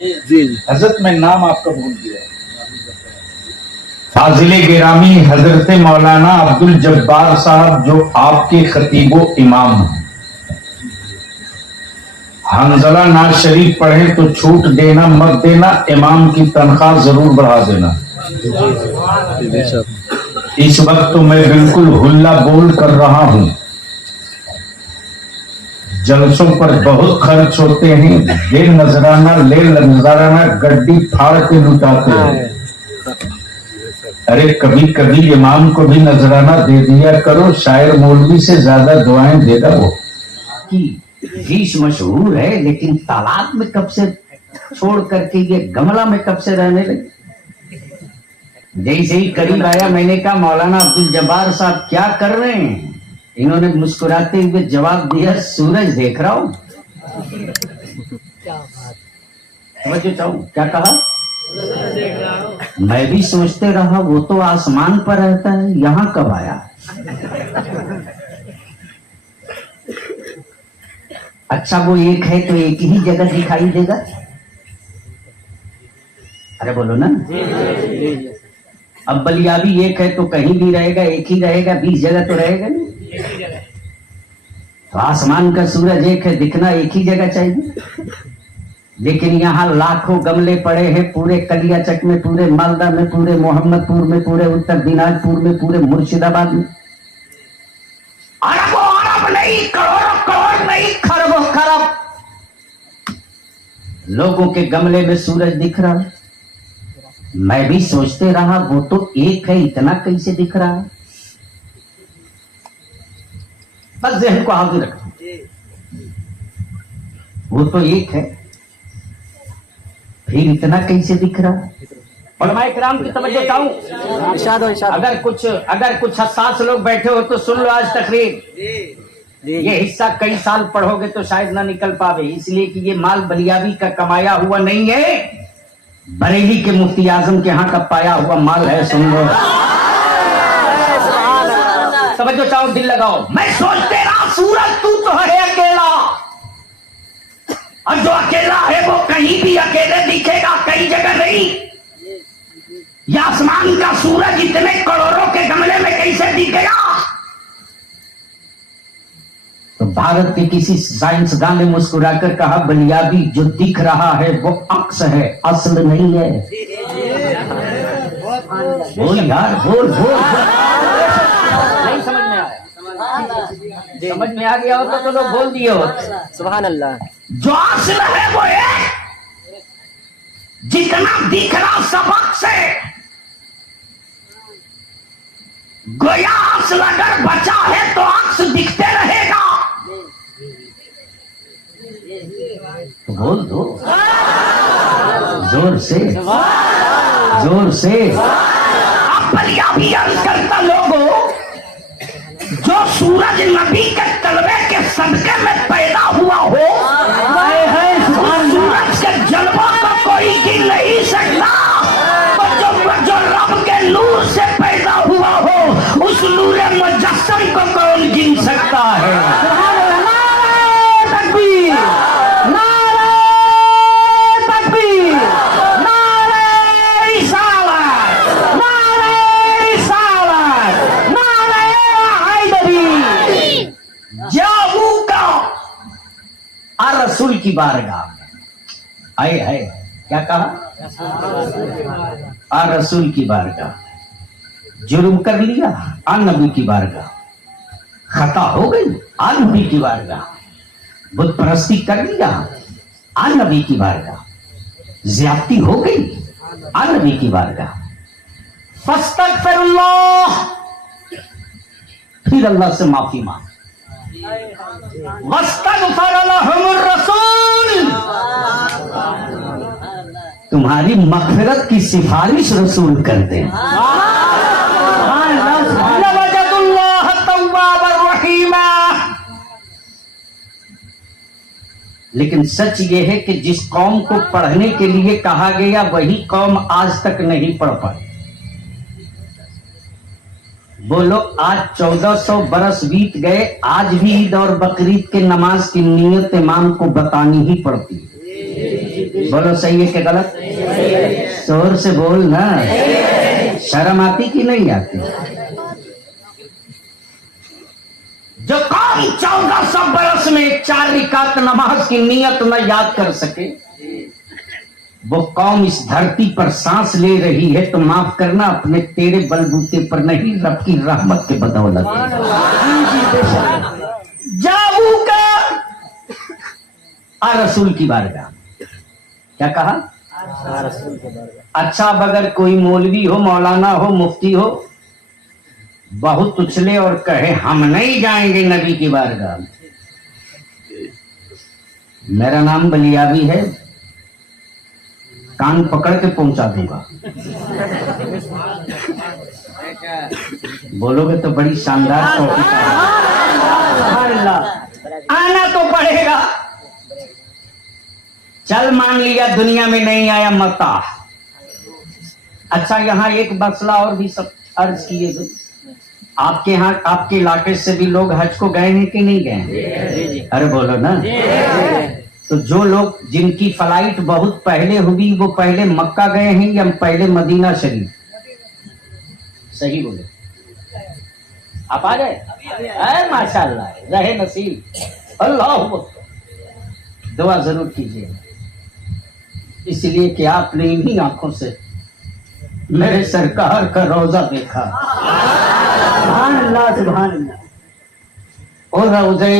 जी हजरत मैं नाम आपका भूल गया। फाजिले गिरामी हजरत मौलाना अब्दुल जब्बार साहब जो आपके खतीबो इमाम हैं, हंजला नाज शरीफ पढ़े तो छूट देना मत देना, इमाम की तनख्वाह जरूर बढ़ा देना। इस वक्त तो मैं बिल्कुल हुल्ला बोल कर रहा हूं। जलसों पर बहुत खर्च होते हैं, दे नजराना ले नजराना, गड्डी फाड़ के लुटाते हैं। अरे कभी कभी इमाम को भी नजराना दे दिया करो, शायर मौलवी से ज्यादा दुआएं देगा वो। की रीश मशहूर है, लेकिन तालाब में कब से छोड़ करके ये गमला में कब से रहने लगे। जैसे ही करीब आया मैंने कहा मौलाना अब्दुल जब्बार साहब क्या कर रहे हैं। इन्होंने मुस्कुराते हुए जवाब दिया सूरज देख रहा हूं। समझो चाहूं क्या कहा। मैं भी सोचते रहा वो तो आसमान पर रहता है, यहां कब आया। अच्छा वो एक है तो एक ही जगह दिखाई देगा। अरे बोलो ना। अब बलियाबी एक है तो कहीं भी रहेगा, एक ही रहेगा, 20 जगह तो रहेगा नहीं। तो आसमान का सूरज एक है, दिखना एक ही जगह चाहिए। लेकिन यहाँ लाखों गमले पड़े हैं, पूरे कलियाचक में, पूरे मालदा में, पूरे मोहम्मदपुर में, पूरे उत्तर दिनाजपुर में, पूरे मुर्शिदाबाद में। अरबों अरब नहीं, करोड़ों करोड़ नहीं, खरबों खरब लोगों के गमले में सूरज दिख रहा है। मैं भी सोचते रहा वो तो एक है, इतना कैसे दिख रहा है। बस ज़हन को हाजिर रखो, वो तो एक है, फिर इतना कैसे दिख रहा है। उलमाए किराम की तवज्जो चाहूं। अगर कुछ हसास लोग बैठे हो तो सुन लो आज तकरीर। ये हिस्सा कई साल पढ़ोगे तो शायद ना निकल पावे, इसलिए कि ये माल बलियाबी का कमाया हुआ नहीं है, बरेली के मुफ्ती आजम के यहाँ का पाया हुआ माल है। सुन लो, समझो चाहो, दिल लगाओ। मैं सोचते रहा सूरज तू तो है अकेला, और जो अकेला है वो कहीं भी अकेले दिखेगा, कई जगह नहीं। या आसमान का सूरज इतने करोड़ों के गमले में कैसे दिख गया। तो भारत के किसी साइंसदान ने मुस्कुराकर कहा बलियाबी जो दिख रहा है वो अक्स है, असल नहीं है। बोल यार, बोल बोल। नहीं समझ में आया? समझ में आ गया होता तो लोग बोल दिए होते। सुभान अल्लाह। जो असल है वो है, जितना दिख रहा सब अक्स है। गोया असल अगर बचा है तो अक्स दिखते रहेगा। बोल दो जोर से, जोर से। अब बलियाबी अर्ज करता लोगों, जो सूरज नबी के तलवे के सदके में पैदा हुआ हो, सूरज के जलवा का कोई गिन नहीं सकता। जो रब के नूर से पैदा हुआ हो, उस नूर मुजस्सम को कौन गिन सकता है। तकबीर, नारे तकबीर, नारे रिसालत, नारे रिसालत, नारे हैदरी। जाऊंगा और रसूल की बारगाह में आए है, क्या कहा, और रसूल की बारगाह। जुर्म कर लिया, आ नबी की बारगाह। खता हो गई, आ नबी की बारगाह। बुत परस्ती कर लिया, आ नबी की बारगाह। ज्यादती हो गई, आ नबी की बारगाह। फस्तगफिरुल्लाह, फिर अल्लाह से माफी मांग। वस्तगफर लहुमुर रसूल, तुम्हारी मग़फ़िरत की सिफारिश रसूल करते हैं। लेकिन सच ये है कि जिस कौम को पढ़ने के लिए कहा गया वही कौम आज तक नहीं पढ़ पाई। बोलो, आज 1400 बरस बीत गए, आज भी ईद और बकरीद के नमाज की नियत इमाम को बतानी ही पड़ती है। बोलो सही है कि गलत? जोर से बोल ना, शर्म आती कि नहीं आती? जो कौम 1400 बरस में 4 रिकात नमाज की नियत न याद कर सके, वो कौम इस धरती पर सांस ले रही है तो माफ करना, अपने तेरे बलबूते पर नहीं, रब की रहमत के बदौलत। जाऊ का आ रसूल की बारगाह। क्या कहा? अच्छा, अब अगर कोई मौलवी हो, मौलाना हो, मुफ्ती हो, बहुत उछले और कहे हम नहीं जाएंगे नबी की बारगाह में, मेरा नाम बलियाबी है, कान पकड़ के पहुंचा दूंगा। बोलोगे तो बड़ी शानदार टॉपिक आना तो पड़ेगा। चल मान लिया दुनिया में नहीं आया मता। अच्छा, यहाँ एक मसला और भी सब अर्ज किए गए। आपके यहाँ, आपके इलाके से भी लोग हज को गए हैं कि नहीं गए? अरे बोलो ना। तो जो लोग जिनकी फ्लाइट बहुत पहले हुई, वो पहले मक्का गए हैं या पहले मदीना शरीफ? सही बोले। आप आ गए? माशाल्लाह, रहे नसीब। अल्लाह दुआ जरूर कीजिए, इसलिए कि आपने इन्हीं आंखों से मेरे सरकार का रोजा देखा। सुभान अल्लाह, सुभान अल्लाह। और रोज़े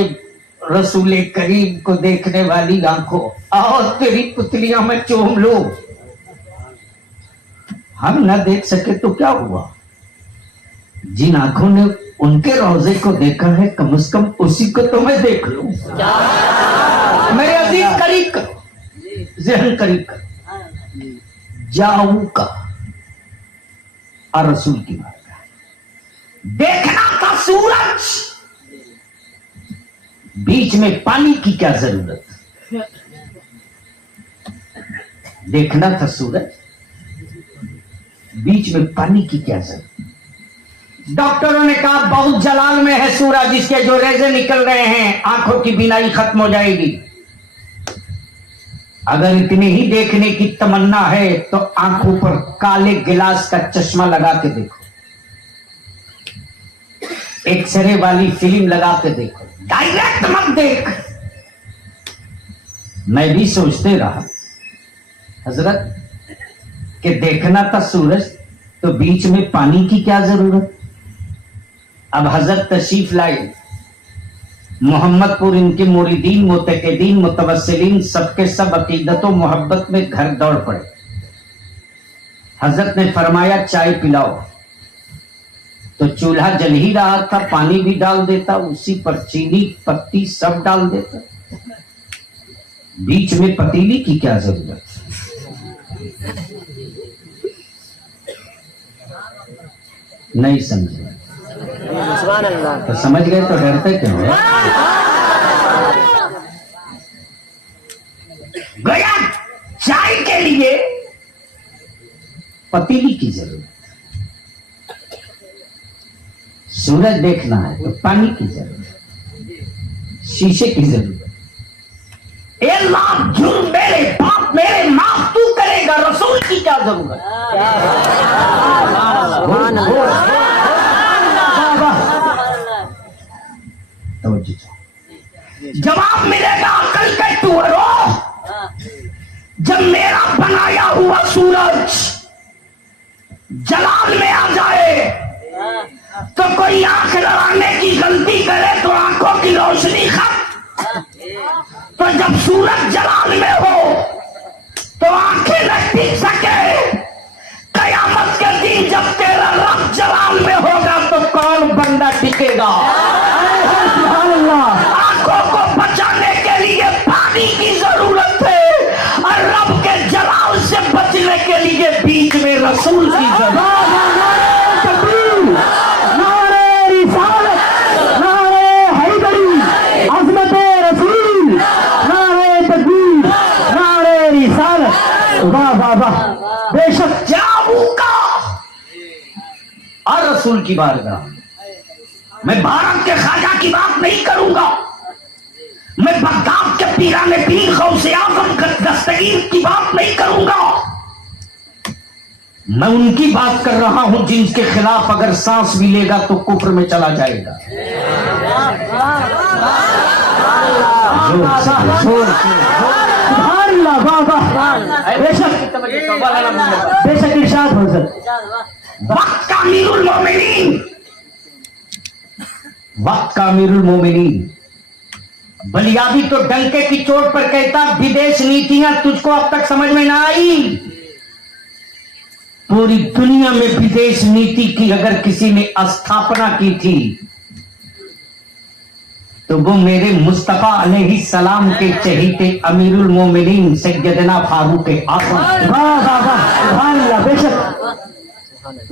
रसूल करीम को देखने वाली आंखों, आओ तेरी पुतलियां में चूम लो। हम न देख सके तो क्या हुआ? जिन आंखों ने उनके रोजे को देखा है, कम से कम उसी को तो मैं देख लूं। मेरे अजीज करीब करो, ज़हन करीब करो। जाऊ का और रसूल की बात देखना था सूरज, बीच में पानी की क्या जरूरत? देखना था सूरज, बीच में पानी की क्या जरूरत? डॉक्टरों ने कहा बहुत जलाल में है सूरज, जिसके जो रेजे निकल रहे हैं आंखों की बीनाई खत्म हो जाएगी। अगर इतने ही देखने की तमन्ना है तो आंखों पर काले गिलास का चश्मा लगा के देखो, एक्सरे वाली फिल्म लगा के देखो, डायरेक्ट मत देख। मैं भी सोचते रहा हजरत कि देखना था सूरज तो बीच में पानी की क्या जरूरत? अब हजरत तशरीफ लाए, मोहम्मदपुर इनके मुरीदीन, मुतक़ीदीन, मुतवस्सिलीन सबके सब अकीदतों मोहब्बत में घर दौड़ पड़े। हजरत ने फरमाया चाय पिलाओ, तो चूल्हा जल ही रहा था, पानी भी डाल देता, उसी पर चीनी पत्ती सब डाल देता, बीच में पतीली की क्या जरूरत? नहीं समझे तो समझ गए तो डरते क्यों है? गया चाय के लिए पतीली की जरूरत, सूरज देखना है तो पानी की जरूरत, शीशे की जरूरत। ए लाख जुर्म मेरे बाप मेरे माफ तू करेगा, रसूल की क्या जरूरत? जवाब मिलेगा अकल के टुकड़ों, जब मेरा बनाया हुआ सूरज जलाल में आ जाए तो कोई आंख लड़ाने की गलती करे तो आंखों की रोशनी खत्म। तो जब सूरज जलाल में हो तो आंखें न टिक सके, कयामत के दिन जब तेरा रब जलाल में होगा तो कौन बंदा टिकेगा? आंखों को बचाने के लिए पानी की जरूरत है और रब के जलाल से बचने के लिए बीच में रसूल की जरूरत। बेशक जाऊंगा और रसूल की बारगाह। मैं भारत के ख्वाजा की बात नहीं करूंगा, मैं बगदाद के पीराने पीर गौसे आजम दस्तगीर की बात नहीं करूंगा, मैं उनकी बात कर रहा हूं जिनके खिलाफ अगर सांस भी लेगा तो कुफ्र में चला जाएगा। बेशक इरशाद हो सर। वक्त का अमीरुल मोमिनीन, वक्त का अमीरुल मोमिनीन बलियादी तो डंके की चोट पर कहता विदेश नीतियां तुझको अब तक समझ में ना आई। पूरी दुनिया में विदेश नीति की अगर किसी ने स्थापना की थी तो वो मेरे मुस्तफा अलैहि सलाम के चहीते अमीरुल मोमिनीन सैयदना फारूक आज़म। वाह वाह वाह, सुभान अल्लाह, बेशक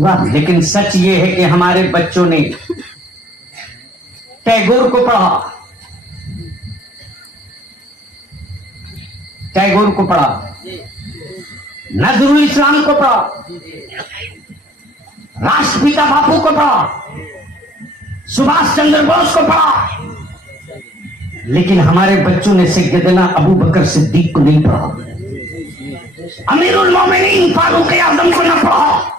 वाह। लेकिन सच ये है कि हमारे बच्चों ने टैगोर को पढ़ा, टैगोर को पढ़ा, नजरुल इस्लाम को पढ़ा, राष्ट्रपिता बापू को पढ़ा, सुभाष चंद्र बोस को पढ़ा, लेकिन हमारे बच्चों ने सैयदना अबू बकर सिद्दीक को नहीं पढ़ा, अमीरुल मोमिनीन फारूक आज़म को न पढ़ा,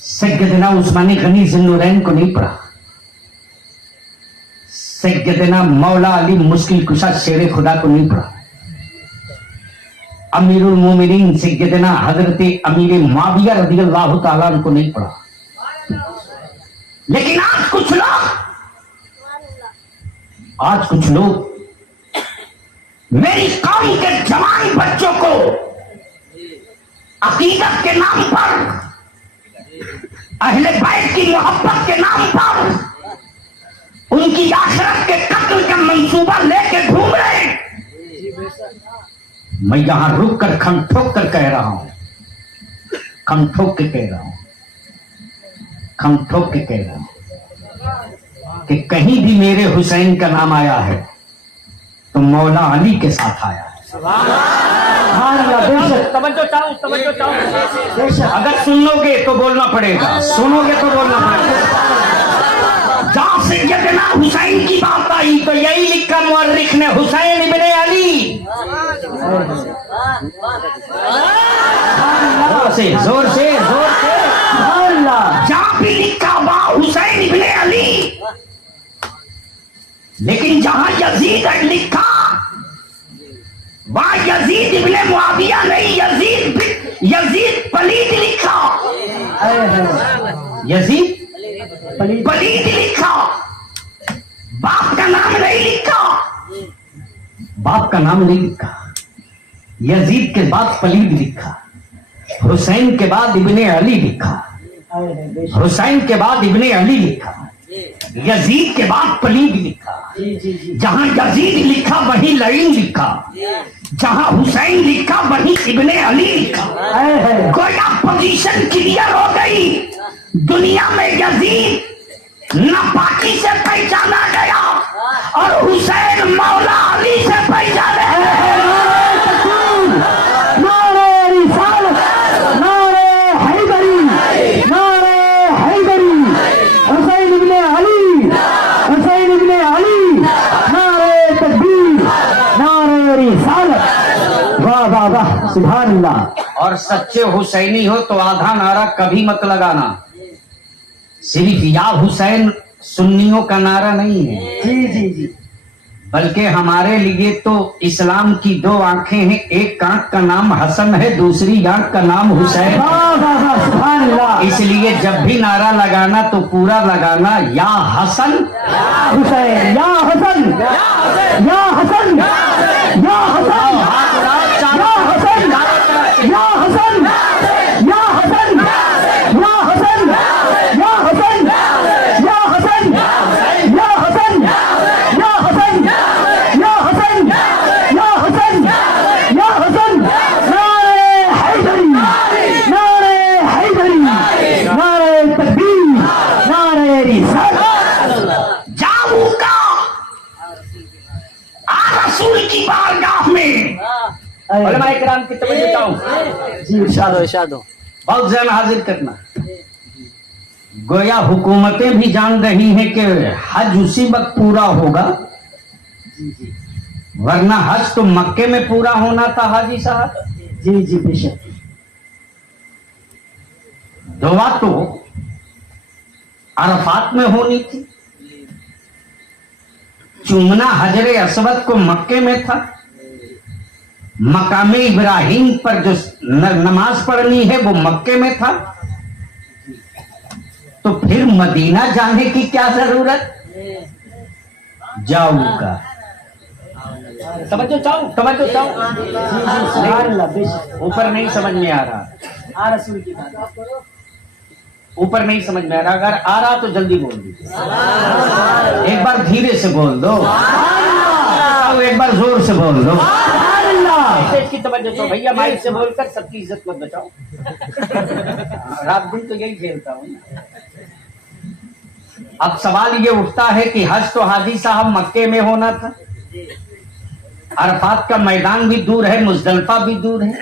सैयदना उस्मान गनी ज़ुन्नूरैन को नहीं पढ़ा, सैयदना मौला अली मुश्किल कुशा शेर खुदा को नहीं पढ़ा, अमीरुल मोमिनीन सैयदना हजरत अमीर मुआविया रज़ियल्लाहु ताला को नहीं पढ़ा। लेकिन आज कुछ लोग मेरी कौम के जवान बच्चों को अकीदत के नाम पर, अहले बैत की मोहब्बत के नाम पर उनकी आखिरत के कत्ल का मंसूबा लेके घूम रहे हैं। मैं यहां रुक कर खम ठोक कर कह रहा हूं, खम ठोक के कह रहा हूं, खम ठोक के कह रहा हूं कि कहीं भी मेरे हुसैन का नाम आया है तो मौला अली के साथ आया है। तवज्जो चाहूं। अगर सुन लोगे तो बोलना पड़ेगा, सुनोगे तो बोलना पड़ेगा। जहां सैयदना हुसैन की बात आई तो यही लिखा मुअर्रिख ने, हुसैन इब्ने अली। जोर से जहां भी लिखा हुआ हुसैन इब्ने अली, लेकिन जहां यजीद लिखा वहां यजीद इब्ने मुआविया नहीं, यजीद पलीद लिखा, यजीद पलीद लिखा, बाप का नाम नहीं लिखा, बाप का नाम नहीं लिखा, यजीद के बाद पलीद लिखा, हुसैन के बाद इब्ने अली लिखा, हुसैन के बाद इब्ने अली लिखा, यजीद के बाद पलीद लिखा। जहां यजीद लिखा वहीं लईन लिखा, जहां हुसैन लिखा वहीं इब्ने अली लिखा। गोया पोजीशन क्लियर हो गई। दुनिया में यजीद नापाकी से पहचाना गया और हुसैन मौला अली से पहचाने गए। सुभान अल्लाह। और सच्चे हुसैनी हो तो आधा नारा कभी मत लगाना, सिर्फ या हुसैन सुन्नियों का नारा नहीं है। जी जी जी, बल्कि हमारे लिए तो इस्लाम की दो आंखें हैं, एक आंख का नाम हसन है, दूसरी आंख का नाम हुसैन। सुभान अल्लाह। इसलिए जब भी नारा लगाना तो पूरा लगाना, या हसन हुसैन, या हसन, या हसन, या हसन, या हसन, या हसन, या हसन, या हसन, या हसन, या हसन, या हसन, या हसन, या हसन, या हसन, या हसन। नारे हैदरी, नारे हैदरी, नारे तकबीर, नारे रिसालत। जाऊंगा रसूल की बारगाह में। उलमा इकराम की तवज्जो चाहूं। जी, इरशाद हो, इरशाद हो। बहुत ज़हन हाजिर करना। गोया हुकूमतें भी जान रही हैं कि हज उसी वक्त पूरा होगा, वरना हज तो मक्के में पूरा होना था हाजी साहब। जी जी बेशक। दुआ तो अरफात में होनी थी, चूमना हजरे अस्वद को मक्के में था, मकामे इब्राहिम पर जो नमाज पढ़नी है वो मक्के में था, तो फिर मदीना जाने की क्या जरूरत। जाऊंगा, समझो चाहूं, समझो चाहूं, ऊपर नहीं समझ में आ रहा, रसूल की बात, ऊपर नहीं समझ में आ रहा, अगर आ रहा तो जल्दी बोल दीजिए, एक बार धीरे से बोल दो, एक बार जोर से बोल दो, इसकी तवज्जो तो भैया माइक से बोलकर सबकी इज्जत मत बचाओ। रात दिन तो यही झेलता हूँ। अब सवाल ये उठता है कि हज तो हाजी साहब मक्के में होना था, अरफात का मैदान भी दूर है, मुजदलिफा भी दूर है,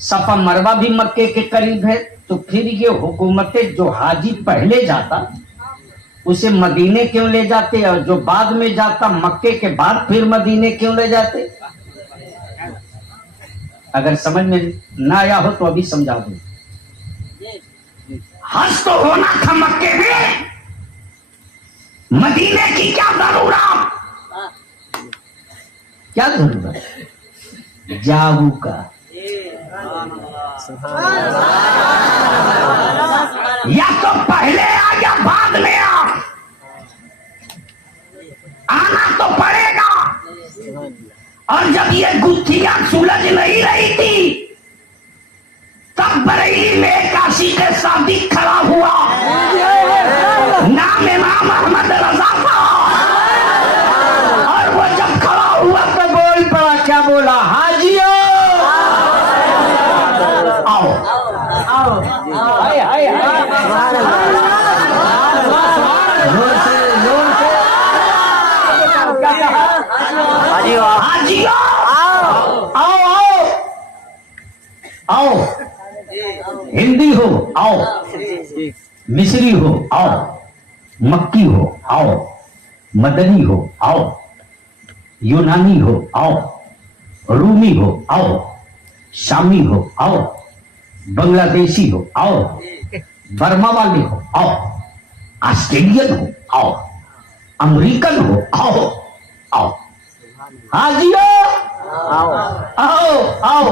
सफा मरवा भी मक्के के करीब है, तो फिर ये हुकूमतें जो हाजी पहले जाता उसे मदीने क्यों ले जाते, और जो बाद में जाता मक्के के बाद फिर मदीने क्यों ले जाते। अगर समझ में ना आया हो तो अभी समझा दो। हज तो होना था मक्के में, मदीने की क्या जरूरत, क्या जरूरत। जाऊंगा, या तो पहले आ या बाद में आ, आना तो पड़ेगा। और जब ये गुत्थियां सुलझ नहीं रही थी तब बरेली में काशी के सादिक खड़ा हुआ, नाम इमाम अहमद रजा था, और वो जब खड़ा हुआ तो बोल पड़ा, क्या बोला, हाजियो आओ आओ, हाय हाय हाय, जोर से जोर से, क्या कहा, हाजियो हाजियो आओ आओ आओ, हिंदी हो आओ, मिस्री हो आओ, मक्की हो आओ, मदनी हो आओ, यूनानी हो आओ, रूमी हो आओ, शामी हो आओ, बांग्लादेशी हो आओ, बर्मा वाले हो आओ, ऑस्ट्रेलियन हो आओ, अमेरिकन हो आओ आओ, हाजियो आओ आओ आओ,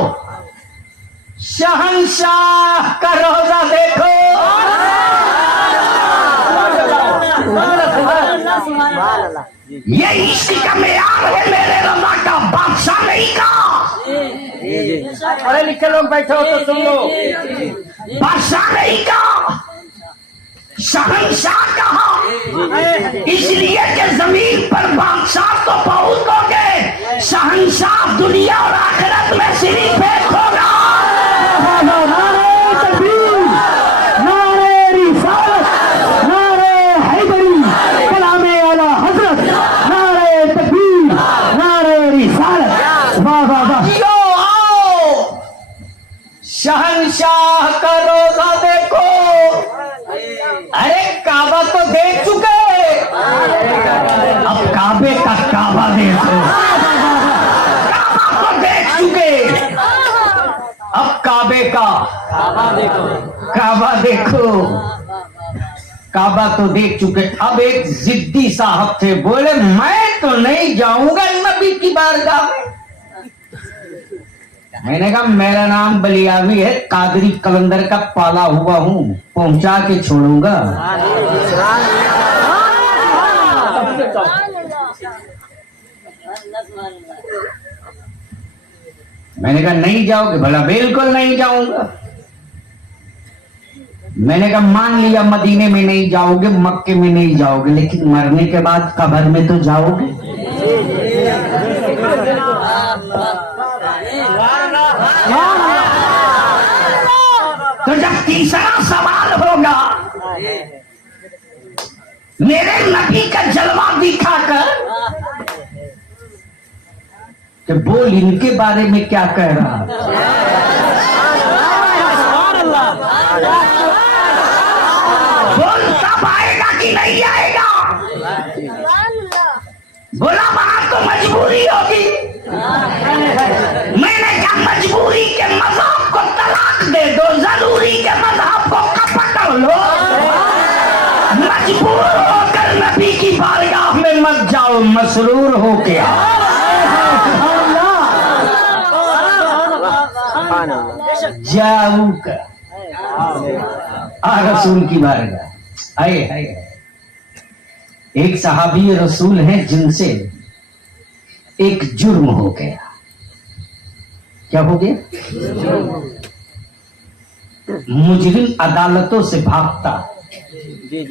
शहंशाह का रोजा देखो, ये इश्क का मेयार है मेरे रजा का, बादशाह नहीं का। पढ़े लिखे लोग बैठे हो तो सुन लो, बादशाह नहीं का, शहंशाह कहा, इसलिए कि जमीन पर बादशाह तो बहुत हो गए, शहंशाह दुनिया और आखिरत में सिर्फ एक होगा। शहंशाह का रोजा देखो, अरे काबा तो देख चुके, अब काबे का काबा देखो, काबा तो देख चुके, अब काबे का काबा देखो, काबा देखो, काबा तो देख चुके। अब एक जिद्दी साहब थे, बोले मैं तो नहीं जाऊंगा नबी की बारगाह में। मैंने कहा मेरा नाम बलियावी है, कादरी कलंदर का पाला हुआ हूँ, पहुंचा के छोड़ूंगा। मैंने कहा नहीं जाओगे, भला बिल्कुल नहीं जाऊंगा। मैंने कहा मान लिया मदीने में नहीं जाओगे, मक्के में नहीं जाओगे, लेकिन मरने के बाद कब्र में तो जाओगे। तो जब तीसरा सवाल होगा, मेरे नबी का जलवा दिखाकर कि बोल इनके बारे में क्या कह रहा, अब आएगा कि नहीं आएगा? बोला वहां तो मजबूरी होगी। मैंने कहा मजबूरी के मज़हब को तलाक दे दो, जरूरी के मज़हब को पकड़ लो। मजबूर होकर नबी की बारगाह में मत जाओ, मसरूर हो के आओ। जाऊ का रसूल की बारगाह। आए आए एक सहाबी रसूल हैं जिनसे एक जुर्म हो गया। क्या हो गया? मुजरिम अदालतों से भागता है,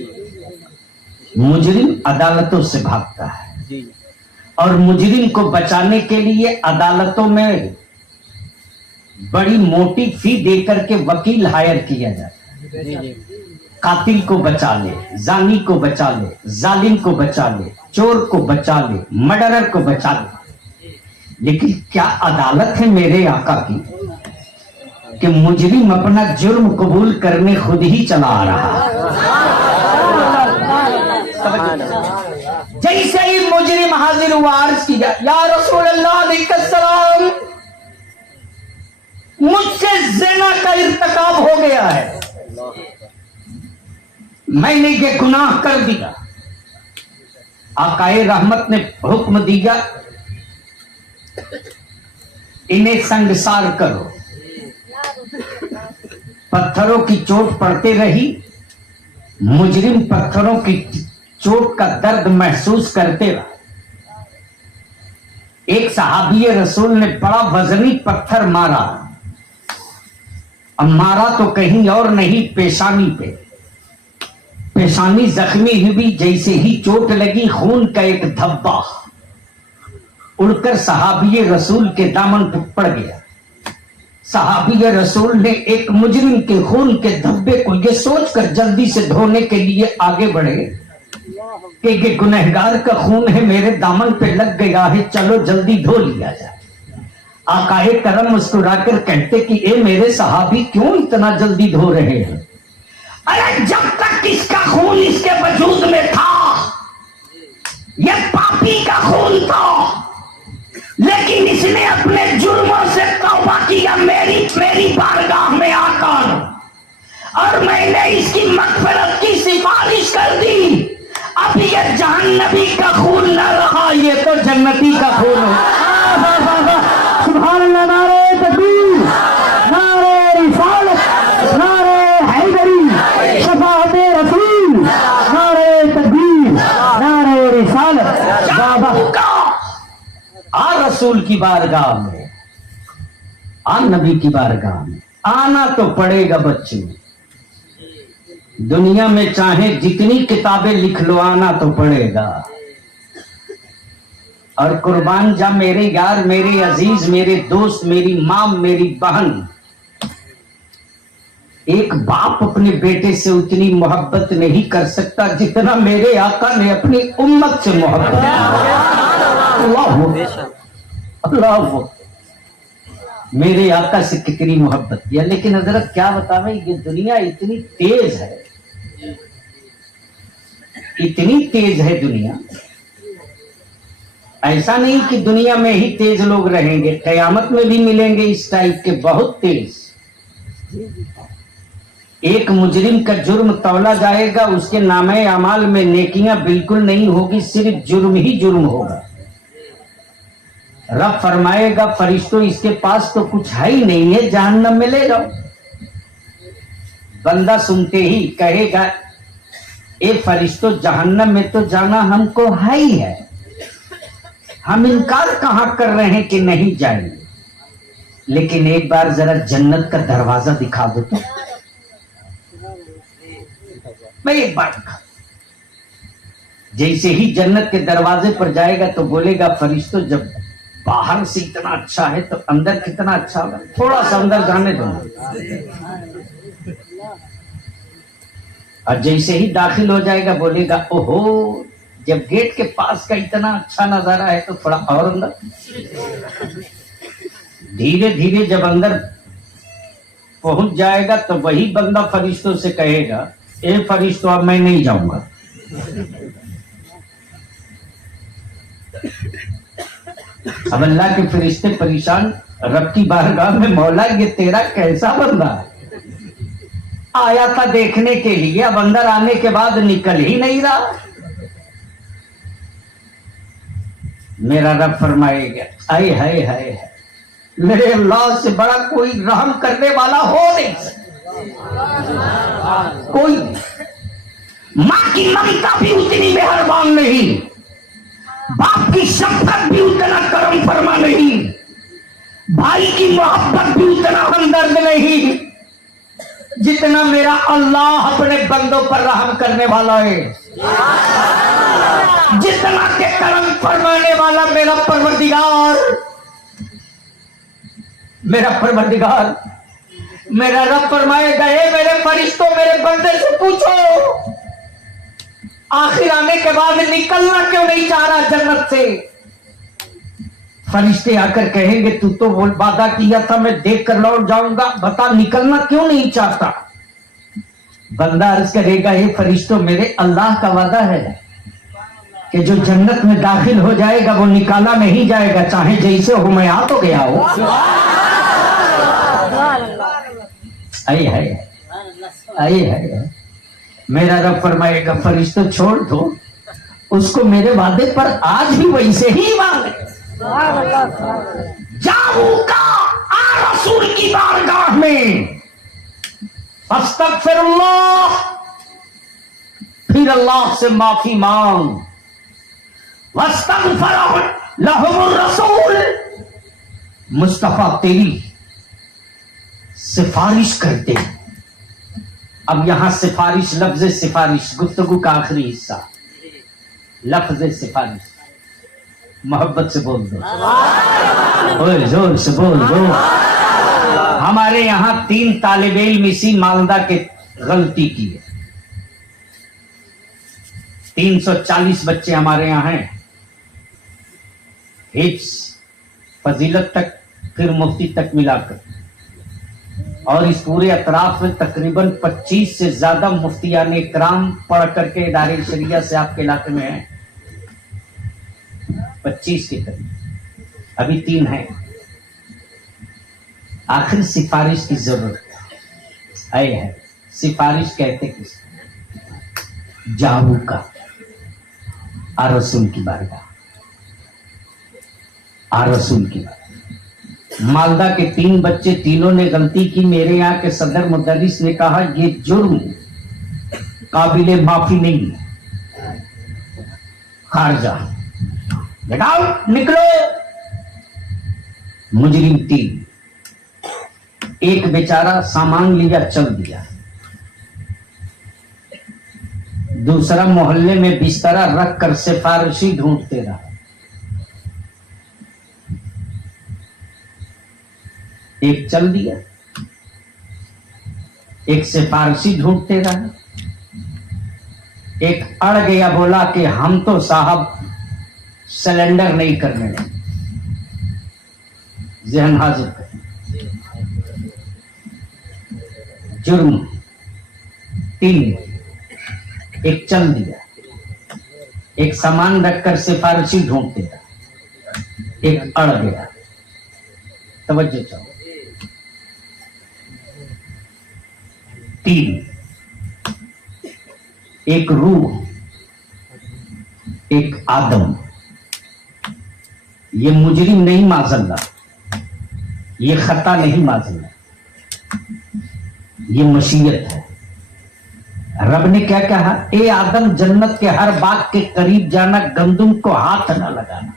मुजरिम अदालतों से भागता है और मुजरिम को बचाने के लिए अदालतों में बड़ी मोटी फी देकर के वकील हायर किया जाता है। कातिल को बचा ले, जानी को बचा ले, जालिम को बचा ले, चोर को बचा ले, मर्डरर को बचा ले। लेकिन क्या अदालत है मेरे आका की कि मुजरिम अपना जुर्म कबूल करने खुद ही चला आ रहा है। जैसे ही मुजरिम हाजिर हुआ, अर्ज किया या रसूल अल्लाह अलैहिस्सलाम, मुझसे ज़िना का इर्तिकाब हो गया है, मैंने ये गुनाह कर दिया। आकाए रहमत ने हुक्म दिया इन्हें संगसार करो। पत्थरों की चोट पड़ते रही, मुजरिम पत्थरों की चोट का दर्द महसूस करते रहा। एक सहाबी रसूल ने बड़ा वजनी पत्थर मारा, अब मारा तो कहीं और नहीं, पेशानी पे। पेशानी जख्मी हुई, जैसे ही चोट लगी खून का एक धब्बा उड़कर सहाबी रसूल के दामन पर पड़ गया। सहाबी रसूल ने एक मुजरिम के खून के धब्बे को ये सोचकर जल्दी से धोने के लिए आगे बढ़े कि ये गुनहगार का खून है, मेरे दामन पे लग गया है, चलो जल्दी धो लिया जाए। आकाए करम मुस्कुराकर कहते कि ए मेरे सहाबी, क्यों इतना जल्दी धो रहे हैं? अरे जब तक इसका खून इसके वजूद में था, ये पापी का खून था, लेकिन इसने अपने जुर्मों से तौबा किया मेरी बारगाह में आकर, और मैंने इसकी मग़फ़िरत की सिफारिश कर दी। अब ये जहन्नमी का खून न रहा, ये तो जन्नती का खून है। सुभान अल्लाह, नारे तकबीर, नारे रिसालत, नारे हैदरी, शफाअते रसूल, नारे तकबीर, नारे रिसालत। बाबा आ रसूल की बारगाह में, आ नबी की बारगाह में आना तो पड़ेगा बच्चे। दुनिया में चाहे जितनी किताबें लिख लो, आना तो पड़ेगा। और कुर्बान जा मेरे यार, मेरे अजीज, मेरे दोस्त, मेरी माँ, मेरी बहन, एक बाप अपने बेटे से उतनी मोहब्बत नहीं कर सकता जितना मेरे आका ने अपनी उम्मत से मोहब्बत। अल्लाह मेरे आका से कितनी मोहब्बत किया। लेकिन हजरत क्या बतावे, ये दुनिया इतनी तेज है, इतनी तेज है दुनिया। ऐसा नहीं कि दुनिया में ही तेज लोग रहेंगे, कयामत में भी मिलेंगे इस टाइप के बहुत तेज। एक मुजरिम का जुर्म तौला जाएगा, उसके नामे अमाल में नेकियां बिल्कुल नहीं होगी, सिर्फ जुर्म ही जुर्म होगा। रब फरमाएगा फरिश्तों, इसके पास तो कुछ है ही नहीं है, जहन्नम में ले जाओ। बंदा सुनते ही कहेगा, ए फरिश्तों, जहन्नम में तो जाना हमको है ही है, हम इनकार कहां कर रहे हैं कि नहीं जाएंगे। लेकिन एक बार जरा जन्नत का दरवाजा दिखा दो तो मैं एक बार दिखा। जैसे ही जन्नत के दरवाजे पर जाएगा तो बोलेगा, फरिश्तों, जब बाहर से इतना अच्छा है तो अंदर कितना अच्छा होगा, थोड़ा सा अंदर जाने दो। और जैसे ही दाखिल हो जाएगा बोलेगा, ओहो, जब गेट के पास का इतना अच्छा नजारा है तो थोड़ा और अंदर। धीरे धीरे जब अंदर पहुंच जाएगा तो वही बंदा फरिश्तों से कहेगा, ए फरिश्तों अब मैं नहीं जाऊंगा। अब अल्लाह के फरिश्ते परेशान, रब की बारगाह में, मौला ये तेरा कैसा बंदा है? आया था देखने के लिए, अब अंदर आने के बाद निकल ही नहीं रहा। मेरा रब फरमाएगा, आए हाय हाय, मेरे अल्लाह से बड़ा कोई रहम करने वाला हो नहीं कोई। माँ की ममता भी उतनी मेहरबान नहीं, बाप की शफकत भी उतना करम फरमा नहीं, भाई की मोहब्बत भी उतना हमदर्द नहीं जितना मेरा अल्लाह अपने बंदों पर रहम करने वाला है, जितना के करम फरमाने वाला मेरा परवरदिगार। मेरा परवरदिगार, मेरा रब फरमाएगा, ए मेरे फरिश्तों, मेरे बंदे से पूछो आखिर आने के बाद निकलना क्यों नहीं चाह रहा जन्नत से? फरिश्ते आकर कहेंगे, तू तो वो वादा किया था मैं देख कर लौट जाऊंगा, बता निकलना क्यों नहीं चाहता? बंदा अर्ज करेगा, हे फरिश्तों, मेरे अल्लाह का वादा है कि जो जन्नत में दाखिल हो जाएगा वो निकाला नहीं जाएगा, चाहे जैसे हो, मैं आ तो गया हो। आए है मेरा रब फरमाएगा, फरिश्तों छोड़ दो उसको, मेरे वादे पर आज भी वैसे ही मांगे। जाऊंगा आ रसूल की बारगाह में, अस्तगफिरुल्लाह, फिर अल्लाह से माफी मांग, वस्तगफर लहुमुर रसूल, मुस्तफा तेरी सिफारिश करते। अब यहां सिफारिश, लफ्ज सिफारिश, गुफ्तगू का आखिरी हिस्सा, लफ्ज सिफारिश, मोहब्बत से बोल दो, बोल जोर से बोल दो। हमारे यहां 3 तालिब इल्म इसी मालदा के गलती की है। 340 बच्चे हमारे यहां हैं, हिफ्स फजीलत तक, फिर मुफ्ती तक मिलाकर, और इस पूरे अतराफ में तकरीबन 25 से ज्यादा मुफ्तियान इकराम पढ़ करके इदारे शरिया से आपके इलाके में हैं, 25 के करीब, अभी 3 हैं। आखिर सिफारिश की जरूरत है। सिफारिश कहते किस? जाऊ का आ रसूल की बारगाह, आ रसूल की बारगाह। मालदा के 3 बच्चे, तीनों ने गलती की। मेरे यहाँ के सदर मुदर्रिस ने कहा ये जुर्म काबिले माफी नहीं है, खारजा लगाओ, निकलो। मुजरिम 3, एक बेचारा सामान लिया चल दिया, दूसरा मोहल्ले में बिस्तरा रख कर सिफारिशी ढूंढते रहा, एक चल दिया, एक सिफारिशी ढूंढते रहा, एक अड़ गया, बोला कि हम तो साहब सिलेंडर नहीं करने लगे। जहन हाजिर कर, जुर्म 3, एक चल दिया, एक सामान रखकर सिफारिशी ढूंढते रहा, एक अड़ गया। तवज्जो चाहो। 3, एक रूह, एक आदम। ये मुजरिम नहीं माज़ल्ला, ये खता नहीं माज़ल्ला, ये मशीयत है। रब ने क्या कहा? ए आदम, जन्नत के हर बाग के करीब जाना, गंदुम को हाथ न लगाना।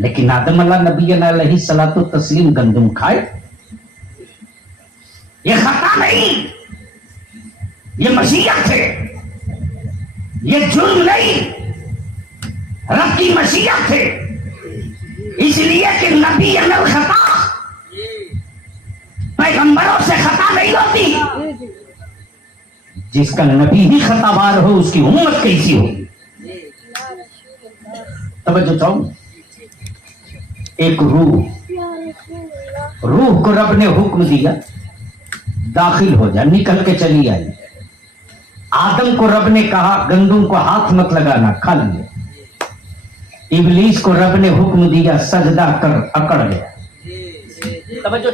लेकिन आदम अल्लाह नबी अलैहि सलातो तस्लीम गंदुम खाए, ये खता नहीं, ये मशीयत है, ये जुर्म नहीं, रब की मशीयत है। इसलिए कि नबी अनल खता, पैगंबरों से खता नहीं होती। जिसका नबी ही खतावार हो उसकी उम्मत कैसी होगी? तवज्जो चाहो। एक रूह को रब ने हुक्म दिया, दाखिल हो जा, निकल के चली आई। आदम को रब ने कहा गंदुम को हाथ मत लगाना, खा लिए। इबलीस को रब ने हुक्म दिया, सजदा कर, अकड़ गया। तवज्जो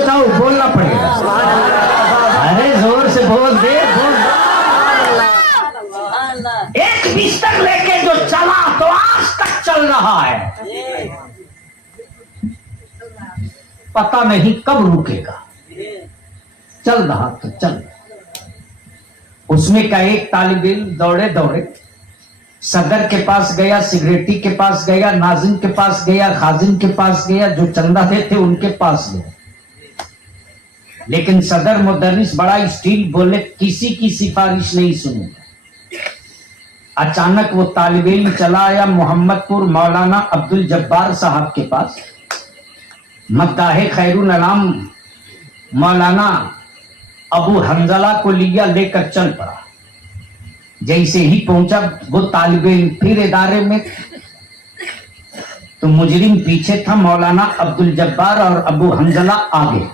चाहो, बोलना पड़ेगा। अरे जोर से बोल दे, एक बिस्तर लेके जो चला तो आज तक चल रहा है, पता नहीं कब रुकेगा। चल रहा तो चल। उसमें का एक तालिब इल्म दौड़े दौड़े सदर के पास गया, सिगरेटी के पास गया, नाजिम के पास गया, खाजिम के पास गया, जो चंदा देते उनके पास गया। लेकिन सदर मुदर्रिस बड़ा स्टील, बोले किसी की सिफारिश नहीं सुनूंगा। अचानक वो तालिब इल्म चला आया मोहम्मदपुर मौलाना अब्दुल जब्बार साहब के पास। मद्दाहे खैरुल अनाम मौलाना अबू हंजला को लिया, लेकर चल पड़ा। जैसे ही पहुंचा वो तालिब इल्म फिर इदारे में, तो मुजरिम पीछे था, मौलाना अब्दुल जब्बार और अबू हंजला आगे।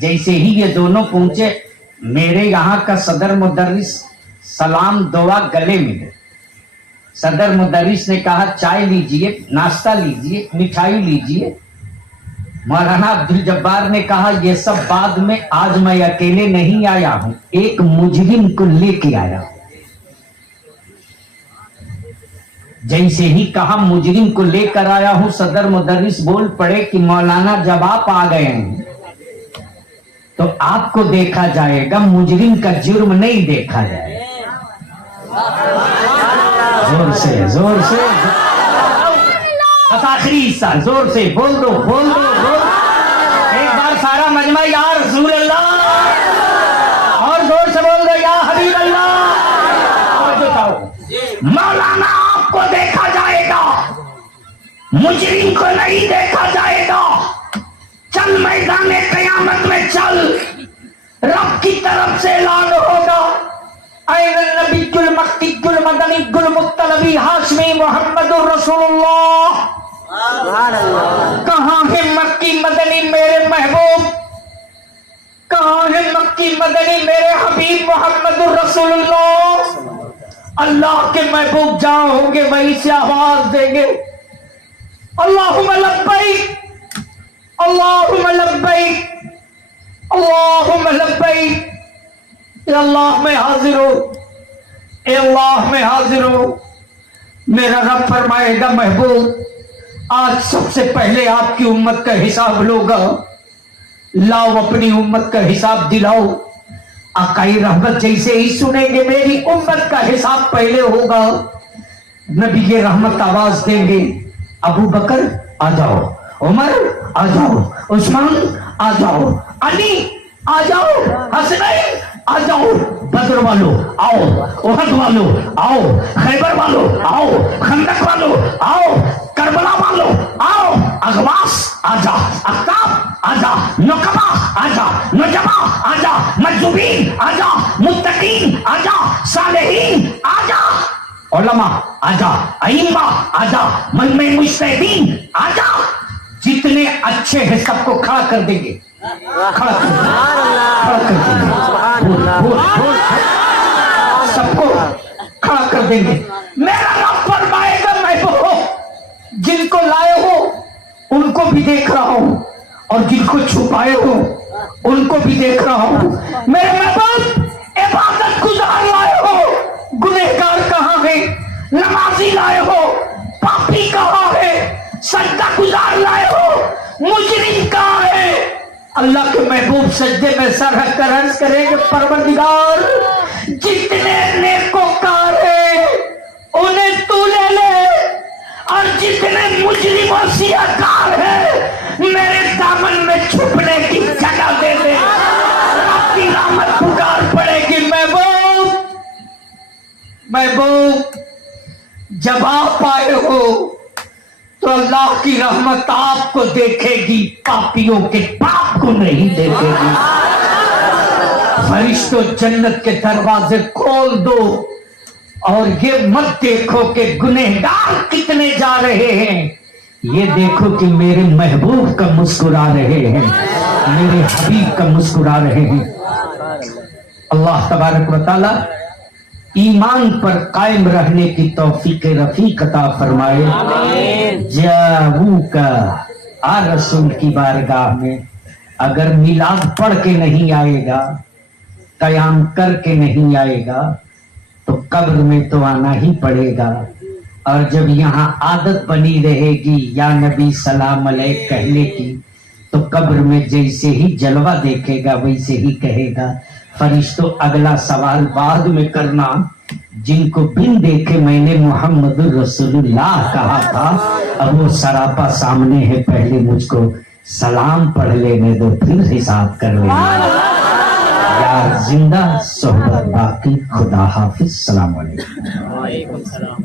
जैसे ही ये दोनों पहुंचे, मेरे यहाँ का सदर मुदर्रिस सलाम दुआ गले मिले। सदर मुदर्रिस ने कहा चाय लीजिए, नाश्ता लीजिए, मिठाई लीजिए। मौलाना अब्दुल जब्बार ने कहा ये सब बाद में, आज मैं अकेले नहीं आया हूं, एक मुजरिम को लेके आया हूं। जैसे ही कहा मुजरिम को लेकर आया हूं, सदर मुदर्रिस बोल पड़े कि मौलाना जब आप आ गए हैं तो आपको देखा जाएगा, मुजरिम का जुर्म नहीं देखा जाएगा। जोर से आखिरी हिस्सा जोर से बोल दो। एक बार सारा मजमा या रसूल अल्लाह, और जोर से बोल दो या हबीब अल्लाह। और जो कहो मौलाना आपको देखा जाएगा, मुजरिम को नहीं देखा जाएगा। चल मैदान क़यामत में चल, रब की तरफ से ऐलान होगा, नबीकुल मक्कीकुल मदनी गुल मुत्तलबी हाशमी मुहम्मदुर रसूलुल्लाह। कहाँ है मक्की मदनी मेरे महबूब, कहाँ है मक्की मदनी मेरे हबीब मुहम्मदुर रसूलुल्लाह। अल्लाह के महबूब जहां होंगे वहीं से आवाज देंगे, अल्लाहुम्मा लब्बैक, अल्लाहुम्मा लब्बैक, अल्लाहुम्मा लब्बैक। अल्लाह में हाजिर हो, अल्लाह में हाजिर हो। मेरा रब फरमाएगा महबूब आज सबसे पहले आपकी उम्मत का हिसाब लोगा, लाओ अपनी उम्मत का हिसाब दिलाओ। आकाई रहमत जैसे ही सुनेंगे मेरी उम्मत का हिसाब पहले होगा, नबी के रहमत आवाज देंगे, अबू बकर आ जाओ, उमर आ जाओ, उस्मान आ जाओ, अली आ जाओ, हसनैन आ जाओ, बदर वालों आओ, ओहद वालों आओ, खैबर वालों आओ, खंदक वालों आओ, करबला वालों आओ, अगवास आजा, अख्ताब आजा, नुकबा आजा, नुजबा आजा, मजूबीन आजा, मुत्तकीन आजा, सालेहीन आजा, उलमा आजा, अइम्मा आजा, मजमे मुज्तहिदीन आजा। जितने अच्छे हैं सबको खड़ा कर देंगे, खड़ा कर देंगे, सबको खड़ा कर देंगे। मेरा रब फरमाएगा महबूब जिनको लाए हो उनको भी देख रहा हूं, और जिनको छुपाए हो उनको भी देख रहा हूं। मेरे महबूब इबादत गुजार लाए हो, गुनहगार कहाँ है? नमाजी लाए हो, पापी कहाँ है? सजदा गुजार लाए हो, मुजरिम कहाँ है? अल्लाह के महबूब सजदे में सर रख कर अर्ज करेंगे, परवरदिगार जितने नेकोकार है उन्हें तू ले ले, और जितने मुजरिम सियाकार है मेरे दामन में छुपने की जगह दे दे। आपकी रहमत पुकार पड़ेगी महबूब। महबूब जब आप आए हो तो अल्लाह की रहमत आपको देखेगी, पापियों के पाप को नहीं देखेगी। फरिश्तों जन्नत के दरवाजे खोल दो, और ये मत देखो कि गुनहगार कितने जा रहे हैं, ये देखो कि मेरे महबूब का मुस्कुरा रहे हैं, मेरे हबीब का मुस्कुरा रहे हैं। अल्लाह तबारक व तआला ईमान पर कायम रहने की तौफीक रफीक अता फरमाए। जाऊ का आ रसूल की बारगाह में अगर मिलाद पढ़ के नहीं आएगा, कयाम करके नहीं आएगा, तो कब्र में तो आना ही पड़ेगा। और जब यहाँ आदत बनी रहेगी या नबी सलाम अलैह कहने की, तो कब्र में जैसे ही जलवा देखेगा वैसे ही कहेगा। फरिश्तों अगला सवाल बाद में करना, जिनको बिन देखे मैंने मोहम्मद रसूलुल्लाह कहा था, अब वो सरापा सामने है, पहले मुझको सलाम पढ़ लेने दो फिर हिसाब कर लेना। यार जिंदा सोहबत बाकी, खुदा हाफिज, सलाम अलैकुम।